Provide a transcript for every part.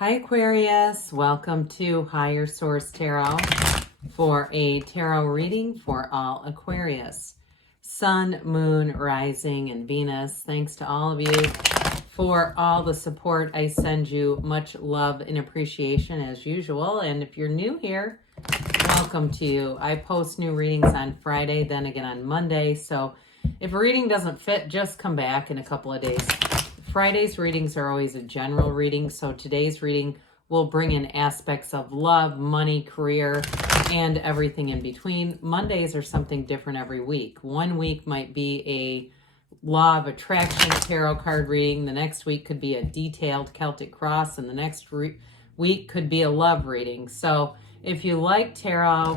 Hi Aquarius, welcome to Higher Source Tarot for a tarot reading for all Aquarius. Sun, Moon, Rising, and Venus. Thanks to all of you for all the support. I send you much love and appreciation as usual. And if you're new here, welcome to you. I post new readings on Friday, then again on Monday. So if a reading doesn't fit, just come back in a couple of days. Friday's readings are always a general reading, so today's reading will bring in aspects of love, money, career, and everything in between. Mondays are something different every week. One week might be a law of attraction tarot card reading. The next week could be a detailed Celtic cross, and the next week could be a love reading. So if you like tarot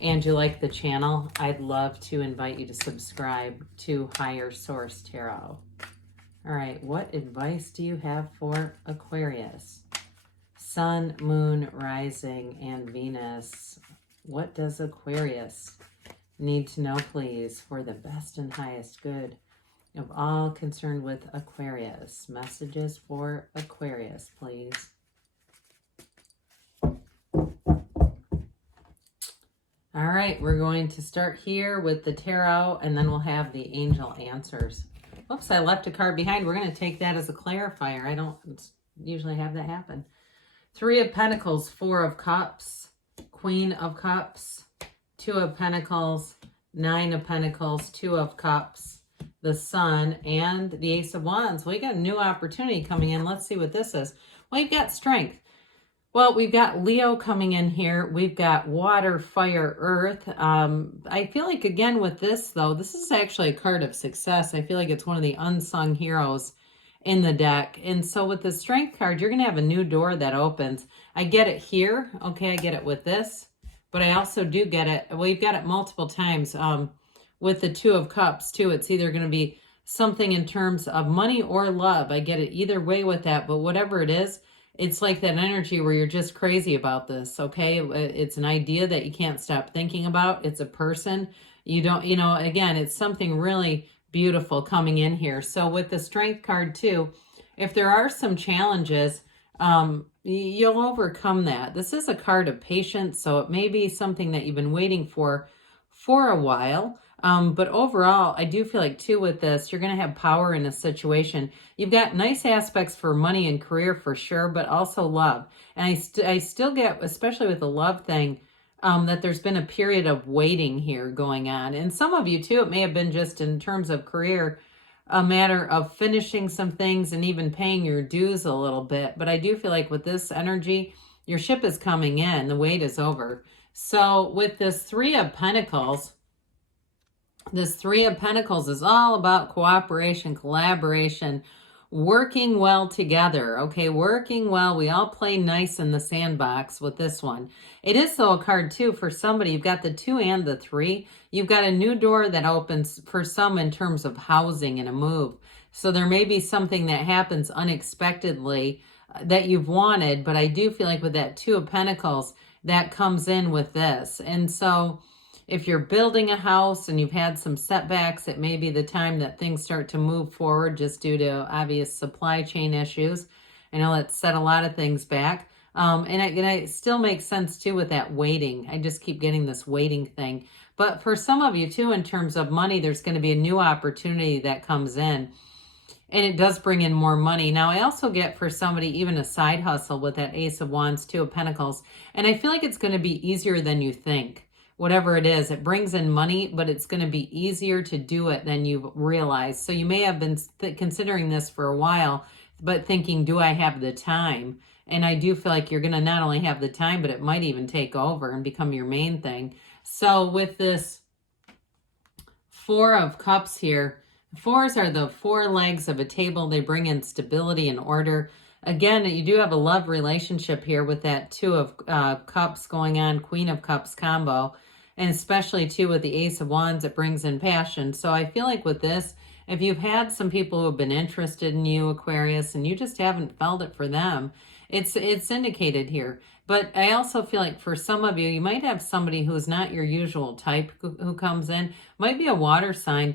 and you like the channel, I'd love to invite you to subscribe to Higher Source Tarot. All right, what advice do you have for Aquarius? Sun, Moon, Rising, and Venus. What does Aquarius need to know, please, for the best and highest good of all concerned with Aquarius? Messages for Aquarius, please. All right, we're going to start here with the tarot, and then we'll have the angel answers. Oops, I left a card behind. We're going to take that as a clarifier. I don't usually have that happen. Three of Pentacles, Four of Cups, Queen of Cups, Two of Pentacles, Nine of Pentacles, Two of Cups, the Sun, and the Ace of Wands. Well, you got a new opportunity coming in. Let's see what this is. Well, you've got Strength. Well, we've got Leo coming in here. We've got Water, Fire, Earth. I feel like, again, with this, though, this is actually a card of success. I feel like it's one of the unsung heroes in the deck. And so with the Strength card, you're going to have a new door that opens. I get it here. Okay, I get it with this. But I also do get it. Well, you've got it multiple times with the Two of Cups, too. It's either going to be something in terms of money or love. I get it either way with that. But whatever it is, it's like that energy where you're just crazy about this, okay? It's an idea that you can't stop thinking about. It's a person. You don't, again, it's something really beautiful coming in here. So with the Strength card too, if there are some challenges, you'll overcome that. This is a card of patience, so it may be something that you've been waiting for a while. But overall, I do feel like too with this, you're going to have power in a situation. You've got nice aspects for money and career for sure, but also love. And I still get, especially with the love thing, that there's been a period of waiting here going on. And some of you too, it may have been just in terms of career, a matter of finishing some things and even paying your dues a little bit. But I do feel like with this energy, your ship is coming in. The wait is over. So with this Three of Pentacles, this Three of Pentacles is all about cooperation, collaboration, working well together, okay? Working well. We all play nice in the sandbox with this one. It is, though, a card, too, for somebody. You've got the Two and the Three. You've got a new door that opens for some in terms of housing and a move. So there may be something that happens unexpectedly that you've wanted, but I do feel like with that Two of Pentacles, that comes in with this. And so if you're building a house and you've had some setbacks, it may be the time that things start to move forward just due to obvious supply chain issues. I know that set a lot of things back. And it still makes sense too with that waiting. I just keep getting this waiting thing. But for some of you too, in terms of money, there's going to be a new opportunity that comes in. And it does bring in more money. Now, I also get for somebody even a side hustle with that Ace of Wands, Two of Pentacles. And I feel like it's going to be easier than you think. Whatever it is, it brings in money, but it's going to be easier to do it than you've realized. So you may have been considering this for a while, but thinking, do I have the time? And I do feel like you're going to not only have the time, but it might even take over and become your main thing. So with this Four of Cups here, fours are the four legs of a table. They bring in stability and order. Again, you do have a love relationship here with that Two of Cups going on, Queen of Cups combo. And especially, too, with the Ace of Wands, it brings in passion. So I feel like with this, if you've had some people who have been interested in you, Aquarius, and you just haven't felt it for them, it's indicated here. But I also feel like for some of you, you might have somebody who's not your usual type who comes in. Might be a water sign,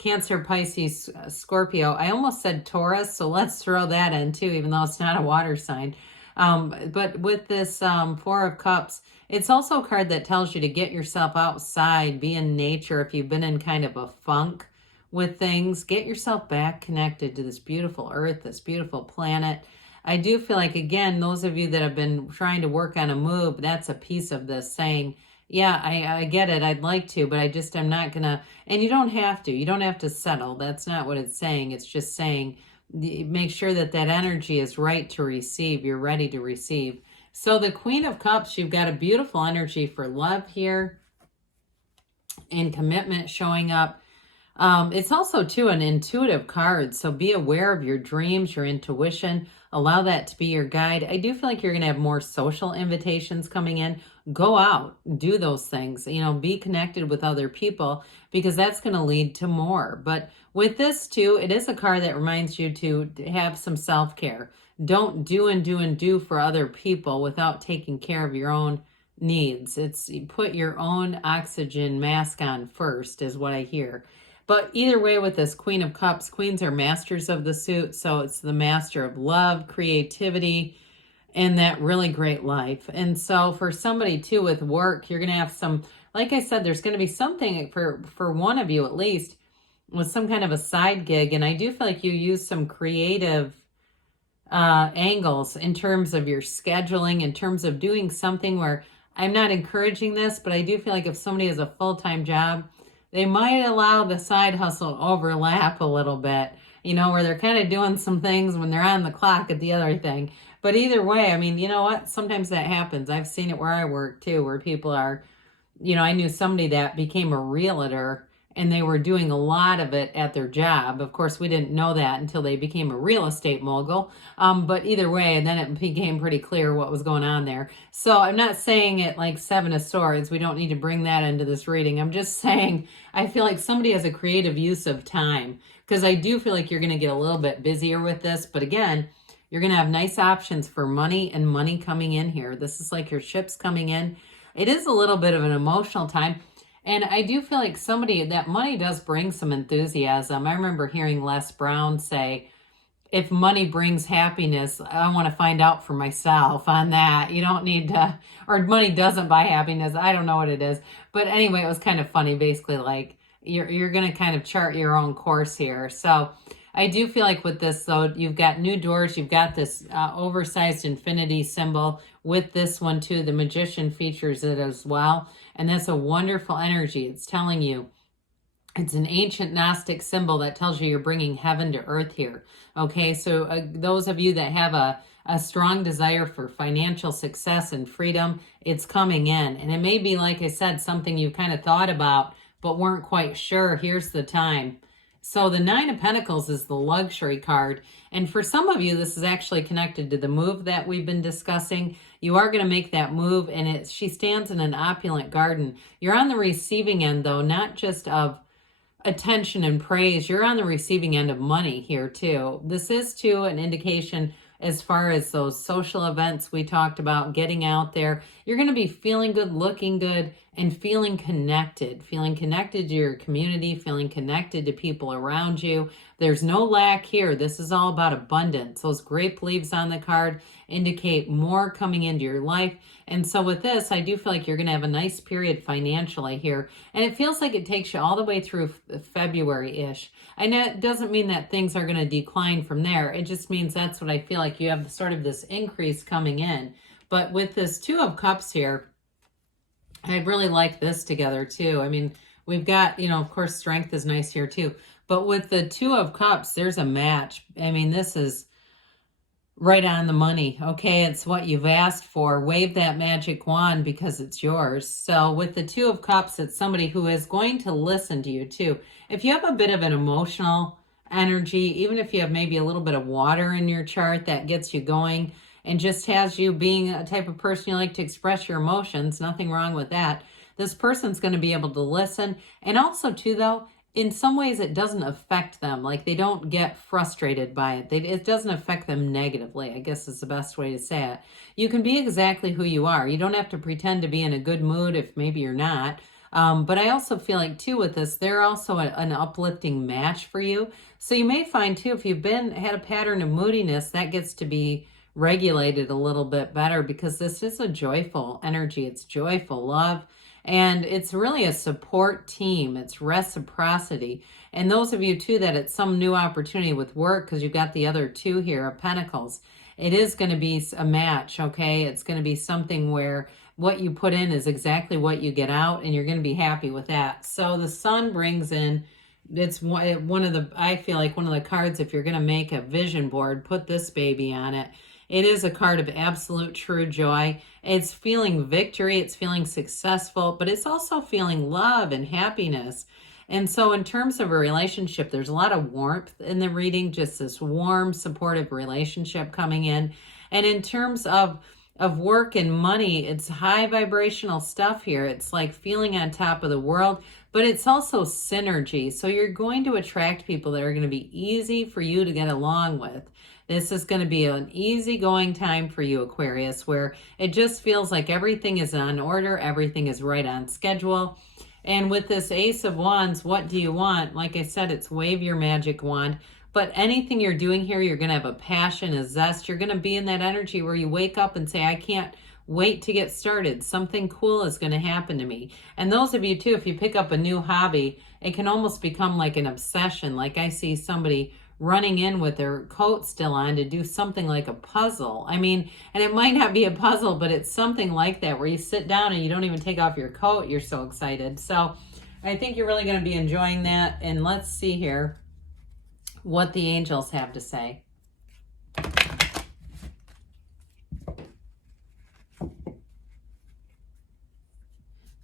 Cancer, Pisces, Scorpio. I almost said Taurus, so let's throw that in too, even though it's not a water sign. But with this Four of Cups, it's also a card that tells you to get yourself outside, be in nature. If you've been in kind of a funk with things, get yourself back connected to this beautiful earth, this beautiful planet. I do feel like, again, those of you that have been trying to work on a move, that's a piece of this saying, yeah, I get it. I'd like to, but I'm not going to. And you don't have to. You don't have to settle. That's not what it's saying. It's just saying make sure that energy is right to receive. You're ready to receive. So the Queen of Cups, you've got a beautiful energy for love here and commitment showing up. It's also, too, an intuitive card. So be aware of your dreams, your intuition. Allow that to be your guide. I do feel like you're going to have more social invitations coming in. Go out, do those things, be connected with other people, because that's going to lead to more. But with this too, it is a card that reminds you to have some self-care. Don't do and do and do for other people without taking care of your own needs. It's put your own oxygen mask on first is what I hear. But either way, with this Queen of Cups, queens are masters of the suit. So it's the master of love, creativity, and that really great life. And so for somebody too with work, you're going to have some, like I said, there's going to be something for one of you at least with some kind of a side gig. And I do feel like you use some creative angles in terms of your scheduling, in terms of doing something where I'm not encouraging this, but I do feel like if somebody has a full-time job, they might allow the side hustle to overlap a little bit, where they're kind of doing some things when they're on the clock at the other thing. But either way, I mean, you know what? Sometimes that happens. I've seen it where I work too, where people are, I knew somebody that became a realtor and they were doing a lot of it at their job. Of course, we didn't know that until they became a real estate mogul. But either way, then it became pretty clear what was going on there. So I'm not saying it like Seven of Swords. We don't need to bring that into this reading. I'm just saying I feel like somebody has a creative use of time, because I do feel like you're going to get a little bit busier with this. But again, you're going to have nice options for money and money coming in here. This is like your ships coming in. It is a little bit of an emotional time. And I do feel like that money does bring some enthusiasm. I remember hearing Les Brown say, if money brings happiness, I want to find out for myself on that. You don't need to, or money doesn't buy happiness. I don't know what it is. But anyway, it was kind of funny. Basically, like you're going to kind of chart your own course here. So I do feel like with this, though, you've got new doors. You've got this oversized infinity symbol with this one, too. The Magician features it as well. And that's a wonderful energy. It's telling you, it's an ancient Gnostic symbol that tells you you're bringing heaven to earth here. Okay, so those of you that have a strong desire for financial success and freedom, it's coming in. And it may be, like I said, something you kind of thought about but weren't quite sure. Here's the time. So the Nine of Pentacles is the luxury card. And for some of you, this is actually connected to the move that we've been discussing. You are going to make that move, and she stands in an opulent garden. You're on the receiving end, though, not just of attention and praise. You're on the receiving end of money here, too. This is, too, an indication as far as those social events we talked about, getting out there. You're going to be feeling good, looking good, and feeling connected to your community, feeling connected to people around you. There's no lack here. This is all about abundance. Those grape leaves on the card indicate more coming into your life. And so with this, I do feel like you're going to have a nice period financially here. And it feels like it takes you all the way through February-ish. I know it doesn't mean that things are going to decline from there. It just means that's what I feel like. You have sort of this increase coming in. But with this Two of Cups here, I really like this together too. I mean, we've got, of course, strength is nice here too. But with the Two of Cups, there's a match. I mean, this is right on the money. Okay, it's what you've asked for. Wave that magic wand because it's yours. So with the Two of Cups, it's somebody who is going to listen to you too. If you have a bit of an emotional energy, even if you have maybe a little bit of water in your chart that gets you going, and just has you being a type of person you like to express your emotions, nothing wrong with that. This person's going to be able to listen. And also, too, though, in some ways it doesn't affect them. Like, they don't get frustrated by it. It doesn't affect them negatively, I guess is the best way to say it. You can be exactly who you are. You don't have to pretend to be in a good mood if maybe you're not. But I also feel like too with this, they're also an uplifting match for you. So you may find too, if you've had a pattern of moodiness, that gets to be regulated a little bit better, because this is a joyful energy. It's joyful love. And it's really a support team. It's reciprocity. And those of you too that it's some new opportunity with work, because you've got the other two here of Pentacles, it is going to be a match, okay? It's going to be something where what you put in is exactly what you get out, and you're going to be happy with that. So the Sun brings in, it's one of the, I feel like one of the cards, if you're going to make a vision board, put this baby on it. It is a card of absolute true joy. It's feeling victory. It's feeling successful, but it's also feeling love and happiness. And so in terms of a relationship, there's a lot of warmth in the reading, just this warm, supportive relationship coming in. And in terms of work and money, it's high vibrational stuff here. It's like feeling on top of the world, but it's also synergy. So you're going to attract people that are going to be easy for you to get along with. This is going to be an easygoing time for you, Aquarius, where it just feels like everything is on order, everything is right on schedule. And with this Ace of Wands, what do you want? Like I said, it's wave your magic wand. But anything you're doing here, you're going to have a passion, a zest. You're going to be in that energy where you wake up and say, I can't wait to get started. Something cool is going to happen to me. And those of you too, if you pick up a new hobby, it can almost become like an obsession. Like I see somebody running in with their coat still on to do something like a puzzle. I mean, and it might not be a puzzle, but it's something like that where you sit down and you don't even take off your coat. You're so excited. So I think you're really going to be enjoying that. And let's see here what the angels have to say.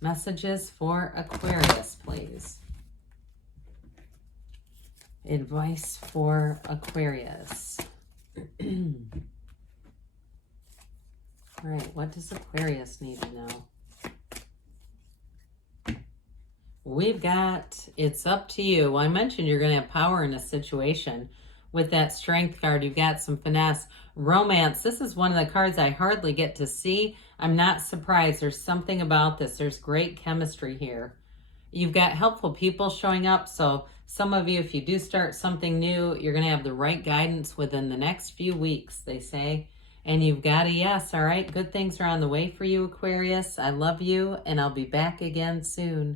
Messages for Aquarius, please. Advice for Aquarius. All right, what does Aquarius need to know? We've got, it's up to you. Well, I mentioned you're going to have power in a situation. With that Strength card, you've got some finesse. Romance, this is one of the cards I hardly get to see. I'm not surprised. There's something about this. There's great chemistry here. You've got helpful people showing up. So some of you, if you do start something new, you're going to have the right guidance within the next few weeks, they say. And you've got a yes. All right, good things are on the way for you, Aquarius. I love you, and I'll be back again soon.